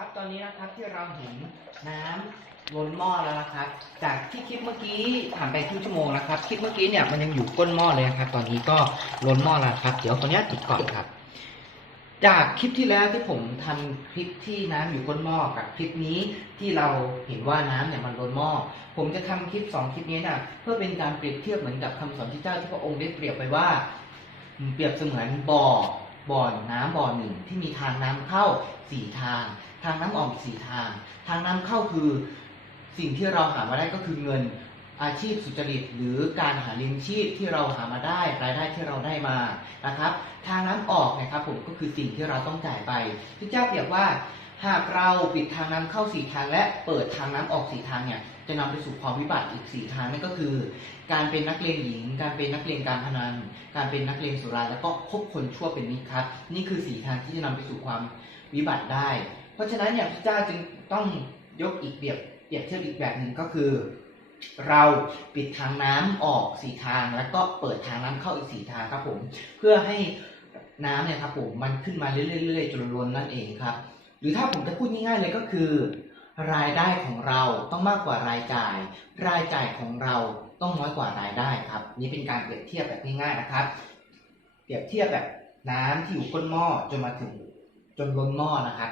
ครับตอนนี้นะครับที่เราเห็นน้ำล้นหม้อแล้วนะครับ จากที่คลิปเมื่อกี้ผ่านไปครึ่งชั่วโมงนะครับคลิปเมื่อกี้เนี่ยมันยังอยู่ก้นหม้อเลยนะครับ ตอนนี้ก็ล้นหม้อแล้วครับ เดี๋ยวขออนุญาตติดก่อนครับ จากคลิปที่แล้วที่ผมทำคลิปที่น้ำอยู่ก้นหม้อกับคลิปนี้ที่เราเห็นว่าน้ำเนี่ยมันล้นหม้อผมจะทำคลิปสองคลิปนี้นะเพื่อเป็นการเปรียบเทียบเหมือนกับคำสอนที่เจ้าที่พระองค์ได้เปรียบไว้ว่า เปรียบเสมือนบ่อ บ่อน้ำบ่อหนึ่งที่มีทางน้ำเข้าสี่ทาง ทางน้ำออกสี่ทาง ทางน้ำเข้าคือสิ่งที่เราหามาได้ก็คือเงินอาชีพสุจริต หรือการหาเลี้ยงชีพที่เราหามาได้รายได้ที่เราได้มานะครับ ทางน้ำออกนะครับผมก็คือสิ่งที่เราต้องจ่ายไปพระเจ้าเปรียบว่า หากเราปิดทางน้ำเข้าสี่ทางและเปิดทางน้ำออกสี่ทางเนี่ยจะนำไปสู่ความวิบัติอีกสี่ทางนั่นก็คือ การเป็นนักเรียนหญิง การเป็นนักเรียนการพนัน การเป็นนักเรียนสุราแล้วก็คบคนชั่วเป็นมิตรครับ นี่คือสี่ทางที่จะนำไปสู่ความวิบัติได้ เพราะฉะนั้นเนี่ยพระเจ้าจึงต้องยกอีกเปรียบเปรียบเทียบอีกแบบหนึ่งก็คือ เราปิดทางน้ำออกสี่ทาง แล้วก็เปิดทางน้ำเข้าอีกสี่ทางครับผมเพื่อให้น้ำเนี่ยครับผมมันขึ้นมาเรื่อยๆจนล้นนั่นเองครับ หรือถ้าผมจะพูดง่ายๆเลยก็คือ รายได้ของเราต้องมากกว่ารายจ่าย รายจ่ายของเราต้องน้อยกว่ารายได้ครับ นี่เป็นการเปรียบเทียบแบบง่ายๆนะครับ เปรียบเทียบแบบน้ำที่อยู่ก้นหม้อจนมาถึงจนล้นหม้อนะครับ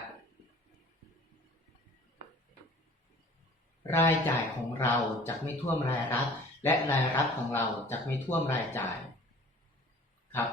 รายจ่ายของเราจะไม่ท่วมรายรับ และรายรับของเราจะไม่ท่วมรายจ่ายครับ